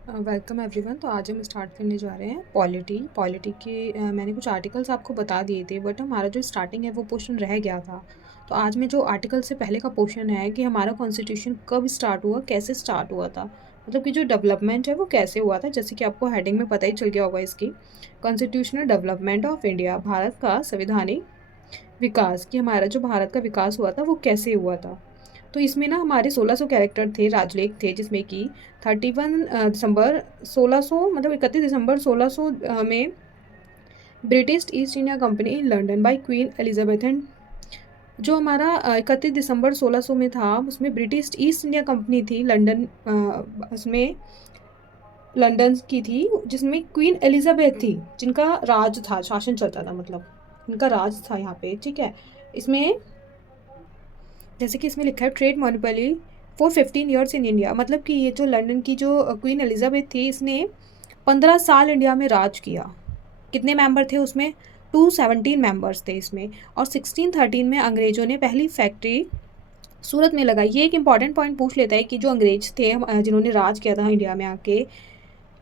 Welcome everyone. तो आज हम स्टार्ट करने जा रहे हैं पॉलिटी। पॉलिटी के मैंने कुछ आर्टिकल्स आपको बता दिए थे, बट हमारा जो स्टार्टिंग है वो पोर्शन रह गया था। तो आज में जो आर्टिकल से पहले का पोर्शन है कि हमारा कॉन्स्टिट्यूशन कब स्टार्ट हुआ, कैसे स्टार्ट हुआ था, मतलब कि जो डेवलपमेंट है वो कैसे हुआ था। जैसे कि आपको हेडिंग में पता ही चल गया होगा इसकी, constitutional development of India, Bharat का संवैधानिक विकास, कि हमारा जो भारत का विकास हुआ था वो कैसे हुआ था। तो इसमें ना हमारे 1600 कैरेक्टर थे, राजलेख थे, जिसमें कि 31 दिसंबर 1600, मतलब 31 दिसंबर 1600 में British East India company in London by Queen Elizabeth and, जो हमारा 31 दिसंबर 1600 में था, उसमें ब्रिटिश ईस्ट इंडिया कंपनी थी लंदन, उसमें लंदन की थी, जिसमें क्वीन एलिजाबेथ थी, जिनका राज था, शासन चलता था, मतलब उनका राज था यहाँ पे। ठीक है। इसमें जैसे कि इसमें लिखा है trade monopoly for 15 years in India, मतलब कि ये जो लंदन की जो क्वीन एलिजाबेथ थी, इसने 15 साल इंडिया में राज किया। कितने मेंबर थे उसमें? 217 मेंबर्स थे इसमें। और 1613 में अंग्रेजों ने पहली फैक्ट्री सूरत में लगाई। ये एक इंपॉर्टेंट पॉइंट पूछ लेता है कि जो अंग्रेज थे जिन्होंने राज किया था इंडिया में आके,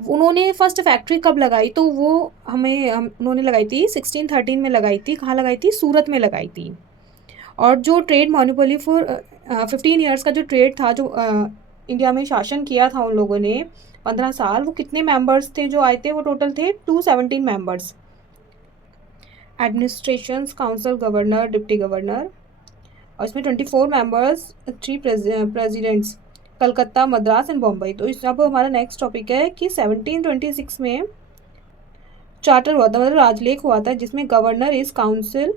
उन्होंने फर्स्ट फैक्ट्री कब लगाई? तो वो उन्होंने लगाई थी 1613 में लगाई थी। कहाँ लगाई थी? सूरत में लगाई थी। और जो ट्रेड मोनोपोली फॉर 15 ईयर्स का जो ट्रेड था, जो इंडिया में शासन किया था उन लोगों ने 15 साल, वो कितने मेंबर्स थे जो आए थे? वो टोटल थे 217 members. Administration council, governor, deputy governor, और इसमें 24 members, 3 presidents, Calcutta, Madras and Bombay. तो इस अब हमारा नेक्स्ट टॉपिक है कि 1726 में चार्टर हुआ था, मतलब राजलेख हुआ था, जिसमें governor is council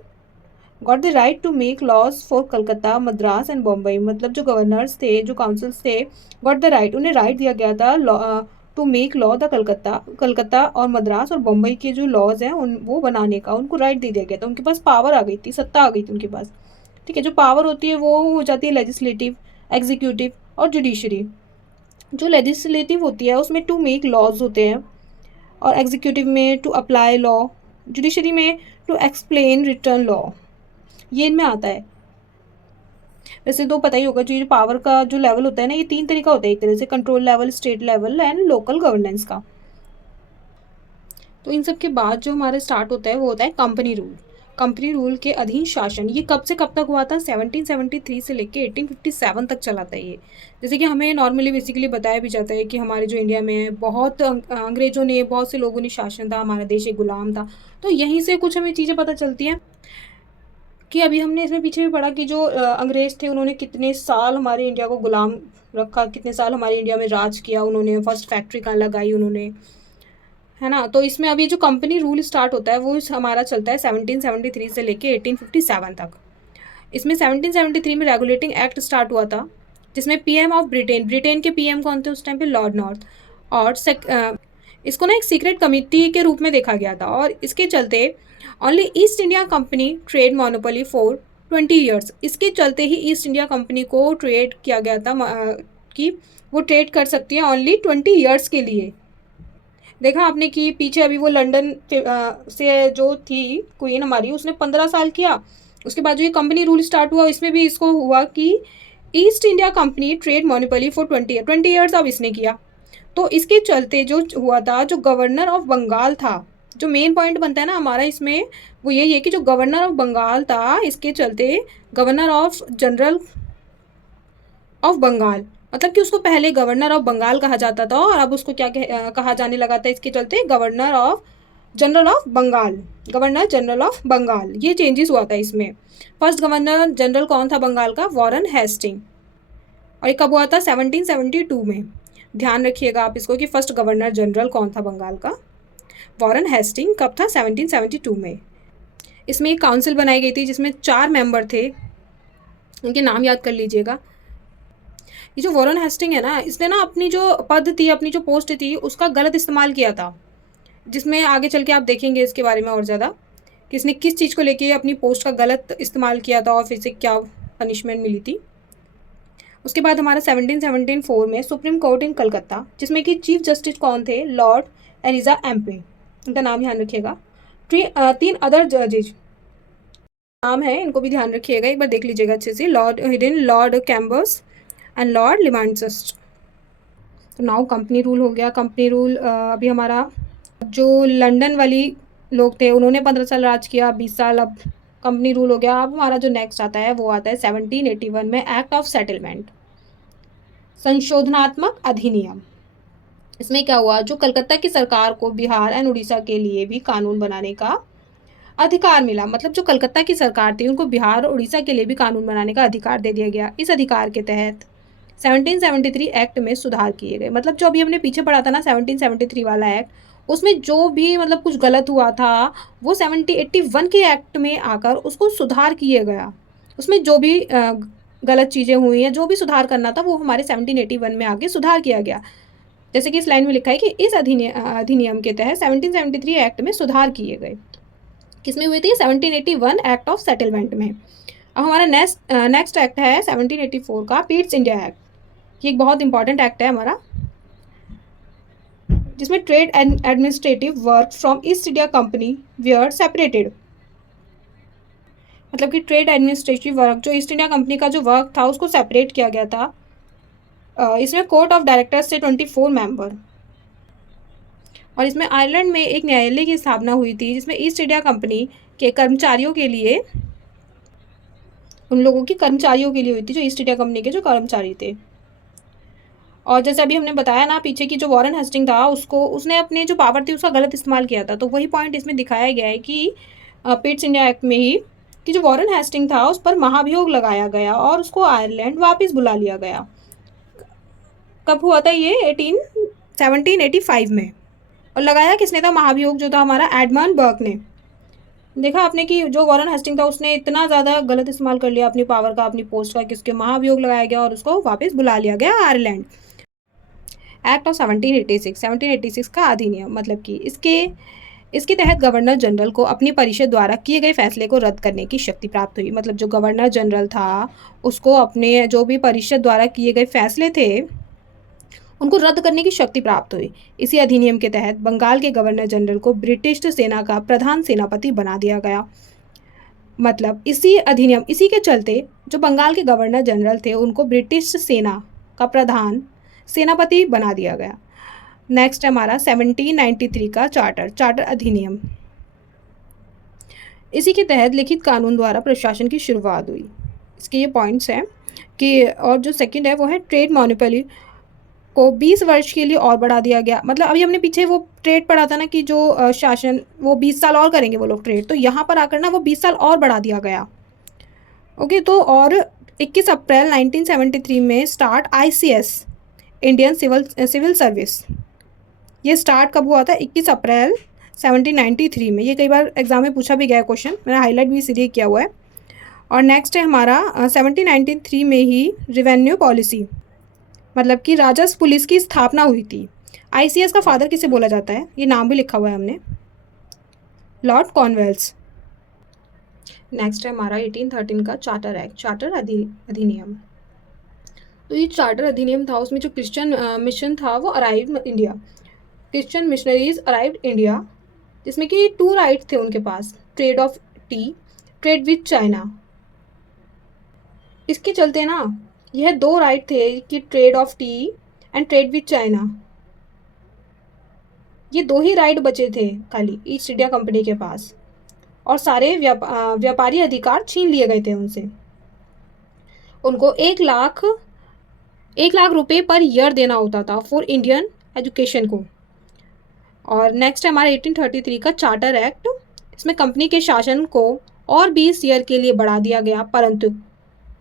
got the right to make laws for Calcutta, Madras and Bombay. मतलब जो गवर्नर्स थे, जो काउंसिल्स थे, गॉट द राइट, उन्हें राइट दिया गया था to make law the Calcutta और मद्रास और बॉम्बई के जो लॉज हैं उन वो बनाने का उनको राइट दे दिया गया था। उनके पास पावर आ गई थी, सत्ता आ गई थी उनके पास। ठीक है। जो पावर होती है वो हो जाती है लेजिस्लेटिव, एग्जीक्यूटिव और जुडिशरी। जो लेजिस्लेटिव होती है उसमें टू मेक लॉज होते हैं, और एग्जीक्यूटिव में टू अप्लाई लॉ, जुडिशरी में टू एक्सप्लेन रिटर्न लॉ, ये इनमें आता है। वैसे तो पता ही होगा, जो ये पावर का जो लेवल होता है ना, ये 3 तरीका होता है। एक तरह से control level, state level and local governance का। तो इन सब के बाद जो हमारा स्टार्ट होता है वो होता है कंपनी रूल। कंपनी रूल के अधीन शासन, ये कब से कब तक हुआ था? 1773 से लेके 1857 तक चला था ये। जैसे कि हमें नॉर्मली बेसिकली बताया भी जाता है कि हमारे जो इंडिया में है, बहुत अंग्रेजों ने, बहुत से लोगों ने शासन था, हमारा देश एक गुलाम था। तो यहीं से कुछ हमें चीज़ें पता चलती हैं कि अभी हमने इसमें पीछे भी पढ़ा कि जो अंग्रेज थे उन्होंने कितने साल हमारे इंडिया को गुलाम रखा, कितने साल हमारे इंडिया में राज किया उन्होंने, फर्स्ट फैक्ट्री कहाँ लगाई उन्होंने, है ना। तो इसमें अभी जो कंपनी रूल स्टार्ट होता है वो हमारा चलता है 1773 से लेके 1857 तक। इसमें 1773 में रेगुलेटिंग एक्ट स्टार्ट हुआ था, जिसमें पीएम ऑफ ब्रिटेन, ब्रिटेन के पीएम कौन थे उस टाइम पे? Lord north. और इसको ना एक सीक्रेट कमिटी के रूप में देखा गया था, और इसके चलते only east India company trade monopoly for 20 years, इसके चलते ही ईस्ट इंडिया कंपनी को ट्रेड किया गया था कि वो ट्रेड कर सकती है ओनली 20 ईयर्स के लिए। देखा आपने कि पीछे अभी वो लंदन से जो थी क्वीन हमारी, उसने 15 साल किया। उसके बाद जो ये कंपनी रूल स्टार्ट हुआ, इसमें भी इसको हुआ कि east India company trade monopoly for 20 years अब इसने किया। तो इसके चलते जो हुआ था, जो गवर्नर ऑफ बंगाल था, जो मेन पॉइंट बनता है ना हमारा इसमें, वो यही है कि जो गवर्नर ऑफ बंगाल था, इसके चलते governor of general of Bengal, मतलब कि उसको पहले गवर्नर ऑफ बंगाल कहा जाता था, और अब उसको क्या कहा जाने लगा था इसके चलते? Governor of general of Bengal, governor general of Bengal. ये चेंजेस हुआ था इसमें। फर्स्ट गवर्नर जनरल कौन था बंगाल का? Warren Hasting. और ये कब हुआ था? 1772 में। ध्यान रखिएगा आप इसको कि फर्स्ट गवर्नर जनरल कौन था बंगाल का? Warren Hasting. कब था? 1772 में। इसमें एक काउंसिल बनाई गई थी जिसमें 4 मेंबर थे, इनके नाम याद कर लीजिएगा। ये जो वॉरेन हेस्टिंग है ना, इसने ना अपनी जो पद थी, अपनी जो पोस्ट थी, उसका गलत इस्तेमाल किया था, जिसमें आगे चल के आप देखेंगे इसके बारे में और ज़्यादा कि इसने किस चीज़ को लेके अपनी पोस्ट का गलत इस्तेमाल किया था और फिर से क्या पनिशमेंट मिली थी। उसके बाद हमारा 1774 में सुप्रीम कोर्ट इन कलकत्ता, जिसमें कि चीफ जस्टिस कौन थे? लॉर्ड एलिजा एम्पे, इनका नाम ध्यान रखिएगा। 3 अदर जजेज नाम है, इनको भी ध्यान रखिएगा, एक बार देख लीजिएगा अच्छे से। लॉर्ड हिडन, लॉर्ड कैम्बर्स एंड लॉर्ड लिमांचस्ट। तो नाउ कंपनी रूल हो गया। कंपनी रूल अभी हमारा जो लंदन वाली लोग थे उन्होंने 15 साल राज किया, 20 साल अब कंपनी रूल हो गया। अब हमारा जो नेक्स्ट आता है वो आता है 1781 में एक्ट ऑफ सेटलमेंट, संशोधनात्मक अधिनियम। इसमें क्या हुआ, जो कलकत्ता की सरकार को बिहार एंड उड़ीसा के लिए भी कानून बनाने का अधिकार मिला। मतलब जो कलकत्ता की सरकार थी उनको बिहार और उड़ीसा के लिए भी कानून बनाने का अधिकार दे दिया गया। इस अधिकार के तहत 1773 एक्ट में सुधार किए गए। मतलब जो अभी हमने पीछे पढ़ा था ना 1773 वाला एक्ट, उसमें जो भी मतलब कुछ गलत हुआ था वो 1781 के एक्ट में आकर उसको सुधार किया गया। उसमें जो भी गलत चीज़ें हुई हैं, जो भी सुधार करना था वो हमारे 1781 में आके सुधार किया गया। जैसे कि इस लाइन में लिखा है कि इस अधिनियम के तहत 1773 एक्ट में सुधार किए गए। किसमें हुई थी? 1781 एक्ट ऑफ सेटलमेंट में। अब हमारा नेक्स्ट एक्ट है 1784 का पीट्स इंडिया एक्ट। ये एक बहुत इंपॉर्टेंट एक्ट है हमारा, जिसमें trade and administrative work from East India company were separated. मतलब कि ट्रेड एडमिनिस्ट्रेटिव वर्क, जो ईस्ट इंडिया कंपनी का जो वर्क था उसको सेपरेट किया गया था। इसमें कोर्ट ऑफ डायरेक्टर्स से 24 मेंबर, और इसमें आयरलैंड में एक न्यायालय की स्थापना हुई थी जिसमें ईस्ट इंडिया कंपनी के कर्मचारियों के लिए, उन लोगों की कर्मचारियों के लिए हुई थी जो ईस्ट इंडिया कंपनी के जो कर्मचारी थे। और जैसे अभी हमने बताया ना पीछे की जो वॉरेन हेस्टिंग था उसने अपने जो पावर थी उसका गलत इस्तेमाल किया था। तो वही पॉइंट इसमें दिखाया गया है कि पिट्स इंडिया एक्ट में ही कि जो वॉरेन हेस्टिंग था उस पर महाभियोग लगाया गया और उसको आयरलैंड वापस बुला लिया गया। कब हुआ था ये? 1785 में। और लगाया किसने था महाभियोग? जो था हमारा एडमंड बर्क ने। देखा आपने कि जो वॉरेन हेस्टिंग था उसने इतना ज़्यादा गलत इस्तेमाल कर लिया अपनी पावर का, अपनी पोस्ट का, कि उसके महाभियोग लगाया गया और उसको वापस बुला लिया गया आयरलैंड। एक्ट ऑफ 1786 का अधिनियम, मतलब कि इसके तहत गवर्नर जनरल को अपनी परिषद द्वारा किए गए फैसले को रद्द करने की शक्ति प्राप्त हुई। मतलब जो गवर्नर जनरल था उसको अपने जो भी परिषद द्वारा किए गए फैसले थे उनको रद्द करने की शक्ति प्राप्त हुई। इसी अधिनियम के तहत बंगाल के गवर्नर जनरल को ब्रिटिश सेना का प्रधान सेनापति बना दिया गया। मतलब इसी के चलते जो बंगाल के गवर्नर जनरल थे उनको ब्रिटिश सेना का प्रधान सेनापति बना दिया गया। नेक्स्ट है हमारा 1793 का चार्टर अधिनियम। इसी के तहत लिखित कानून द्वारा प्रशासन की शुरुआत हुई। इसके ये पॉइंट्स हैं कि, और जो सेकंड है वो है ट्रेड मोनोपोली को 20 वर्ष के लिए और बढ़ा दिया गया। मतलब अभी हमने पीछे वो ट्रेड पढ़ा था ना कि जो शासन वो 20 साल और करेंगे वो लोग ट्रेड, तो यहाँ पर आकर ना वो 20 साल और बढ़ा दिया गया। ओके, तो और 21 अप्रैल 1973 में start ICS Indian civil service. ये स्टार्ट कब हुआ था? 21 अप्रैल 1793 में। ये कई बार एग्जाम में पूछा भी गया क्वेश्चन, मैंने हाईलाइट भी इसीलिए किया हुआ है। और नेक्स्ट है हमारा 1793 में ही रेवेन्यू पॉलिसी, मतलब कि राजस्व पुलिस की स्थापना हुई थी। ICS का फादर किसे बोला जाता है? ये नाम भी लिखा हुआ है हमने, लॉर्ड कॉर्नवेल्स। नेक्स्ट है हमारा 1813 का चार्टर एक्ट, चार्टर अधिनियम। तो ये चार्टर अधिनियम था, उसमें जो क्रिश्चियन मिशन था वो arrive India, Christian missionaries arrived India, जिसमें कि 2 राइट थे उनके पास, trade of tea, trade with China. इसके चलते ना यह 2 राइट थे कि trade of tea and trade with China, ये 2 ही राइट बचे थे खाली ईस्ट इंडिया कंपनी के पास, और सारे व्यापारी अधिकार छीन लिए गए थे उनसे। उनको 1 लाख रुपए पर ईयर देना होता था फॉर इंडियन एजुकेशन को। और नेक्स्ट है हमारा 1833 का चार्टर एक्ट। इसमें कंपनी के शासन को और 20 ईयर के लिए बढ़ा दिया गया, परंतु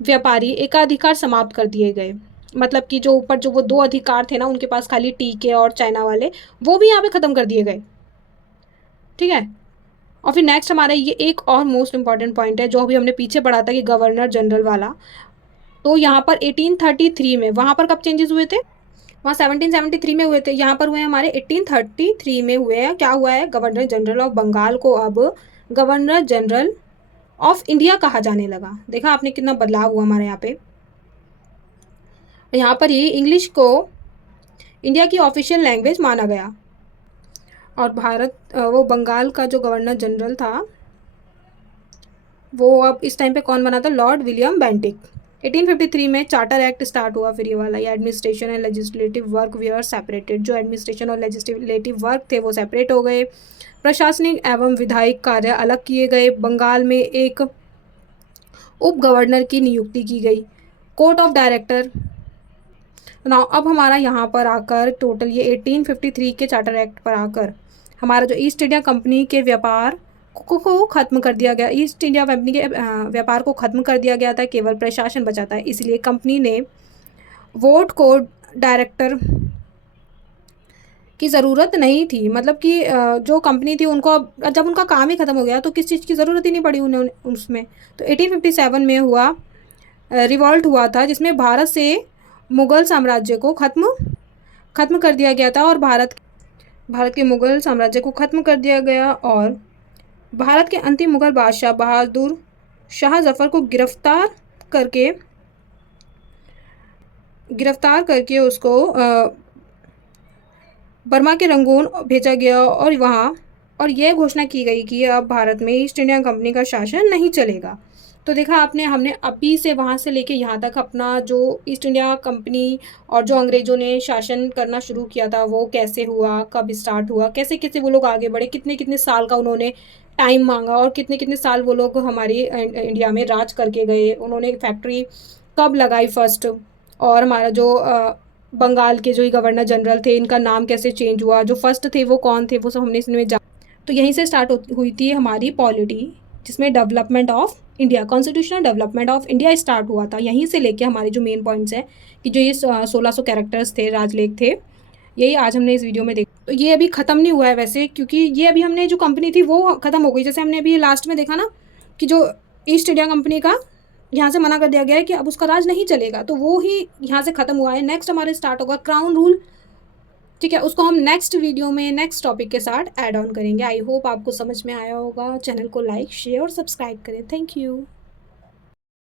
व्यापारी एकाधिकार समाप्त कर दिए गए। मतलब कि जो ऊपर जो वो 2 अधिकार थे ना उनके पास खाली टी के और चाइना वाले, वो भी यहाँ पे ख़त्म कर दिए गए। ठीक है, और फिर नेक्स्ट हमारा ये एक और मोस्ट इंपॉर्टेंट पॉइंट है जो अभी हमने पीछे पढ़ा था कि गवर्नर जनरल वाला। तो यहाँ पर 1833 में, वहाँ पर कब चेंजेस हुए थे? वहाँ 1773 में हुए थे, यहाँ पर हुए हमारे 1833 में हुए हैं। क्या हुआ है? गवर्नर जनरल ऑफ बंगाल को अब गवर्नर जनरल ऑफ इंडिया कहा जाने लगा। देखा आपने कितना बदलाव हुआ हमारे यहाँ पे। यहाँ पर ही इंग्लिश को इंडिया की ऑफिशियल लैंग्वेज माना गया। और वो बंगाल का जो गवर्नर जनरल था वो अब इस टाइम पे कौन बना था? Lord William Bentinck. 1853 में चार्टर एक्ट स्टार्ट हुआ। फिर ये वाला, ये administration and legislative work we are separated, जो एडमिनिस्ट्रेशन और लेजिस्लेटिव वर्क थे वो सेपरेट हो गए। प्रशासनिक एवं विधायिक कार्य अलग किए गए। बंगाल में एक उप गवर्नर की नियुक्ति की गई। कोर्ट ऑफ डायरेक्टर नाउ, अब हमारा यहाँ पर आकर टोटल ये 1853 के चार्टर एक्ट पर आकर हमारा जो ईस्ट इंडिया कंपनी के व्यापार को ख़त्म कर दिया गया। ईस्ट इंडिया कंपनी के व्यापार को ख़त्म कर दिया गया था, केवल प्रशासन बचा था। इसलिए कंपनी ने वोट को डायरेक्टर की ज़रूरत नहीं थी, मतलब कि जो कंपनी थी उनको जब उनका काम ही ख़त्म हो गया तो किस चीज़ की ज़रूरत ही नहीं पड़ी उन्हें उसमें। तो 1857 में हुआ रिवॉल्ट हुआ था, जिसमें भारत से मुग़ल साम्राज्य को ख़त्म कर दिया गया था और भारत के मुग़ल साम्राज्य को ख़त्म कर दिया गया और भारत के अंतिम मुग़ल बादशाह बहादुर शाह जफ़र को गिरफ्तार करके उसको बर्मा के रंगून भेजा गया और यह घोषणा की गई कि अब भारत में ईस्ट इंडिया कंपनी का शासन नहीं चलेगा। तो देखा आपने, हमने अभी से वहाँ से लेके यहाँ तक अपना जो ईस्ट इंडिया कंपनी और जो अंग्रेज़ों ने शासन करना शुरू किया था वो कैसे हुआ, कब स्टार्ट हुआ, कैसे कैसे वो लोग आगे बढ़े, कितने कितने साल का उन्होंने टाइम मांगा और कितने कितने साल वो लोग हमारी इंडिया में राज करके गए। उन्होंने फैक्ट्री कब लगाई फर्स्ट, और हमारा जो बंगाल के जो गवर्नर जनरल थे इनका नाम कैसे चेंज हुआ, जो फर्स्ट थे वो कौन थे, वो सब हमने इसमें तो यहीं से स्टार्ट हुई थी हमारी पॉलिटी, जिसमें development of India, constitutional development of India start हुआ था। यहीं से लेके हमारे जो मेन पॉइंट्स हैं कि जो ये 1600 कैरेक्टर्स थे, राजलेख थे, यही आज हमने इस वीडियो में देखा। तो ये अभी ख़त्म नहीं हुआ है वैसे, क्योंकि ये अभी हमने जो कंपनी थी वो ख़त्म हो गई। जैसे हमने अभी लास्ट में देखा ना कि जो ईस्ट इंडिया कंपनी का यहाँ से मना कर दिया गया है कि अब उसका राज नहीं चलेगा, तो वो ही यहाँ से ख़त्म हुआ है। नेक्स्ट हमारे स्टार्ट होगा क्राउन रूल, ठीक है, उसको हम नेक्स्ट वीडियो में नेक्स्ट टॉपिक के साथ ऐड ऑन करेंगे। आई होप आपको समझ में आया होगा। चैनल को लाइक, शेयर और सब्सक्राइब करें। Thank you.